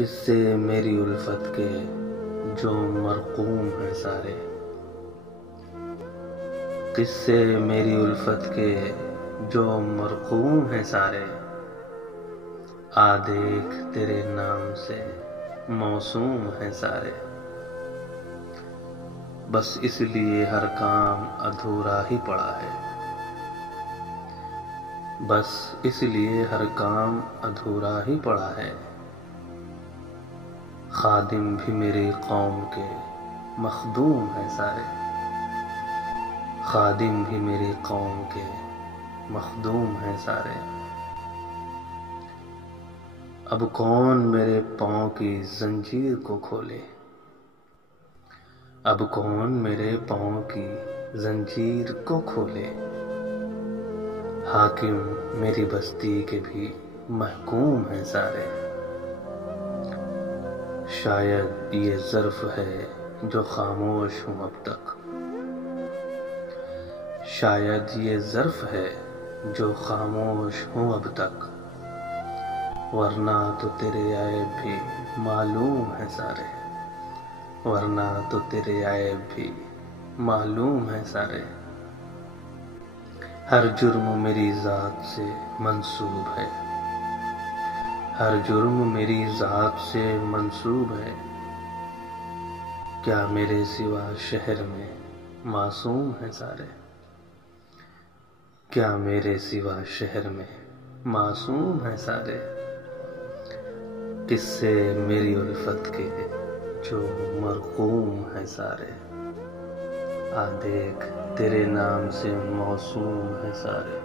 किस्से मेरी उल्फत के जो मरकूम हैं सारे। किस्से मेरी उल्फत के जो मरकूम हैं सारे। आ देख तेरे नाम से मौसूम हैं सारे। बस इसलिए हर काम अधूरा ही पड़ा है। बस इसलिए हर काम अधूरा ही पड़ा है। खादिम भी मेरी कौम के मखदूम हैं सारे। खादिम भी मेरी कौम के मखदूम हैं सारे। अब कौन मेरे पाँव की जंजीर को खोले। अब कौन मेरे पाँव की जंजीर को खोले। हाकिम मेरी बस्ती के भी महकूम हैं सारे। शायद ये ज़र्फ़ है जो खामोश हूँ अब तक। शायद ये ज़र्फ़ है जो खामोश हूँ अब तक। वरना तो तेरे ऐब भी मालूम है सारे। वरना तो तेरे ऐब भी मालूम है सारे। हर जुर्म मेरी ज़ात से मंसूब है। हर जुर्म मेरी ज़ात से मंसूब है। क्या मेरे सिवा शहर में मासूम हैं सारे। क्या मेरे सिवा शहर में मासूम हैं सारे। किस्से मेरी उल्फत के जो मरकूम हैं सारे। आ देख तेरे नाम से मौसूम हैं सारे।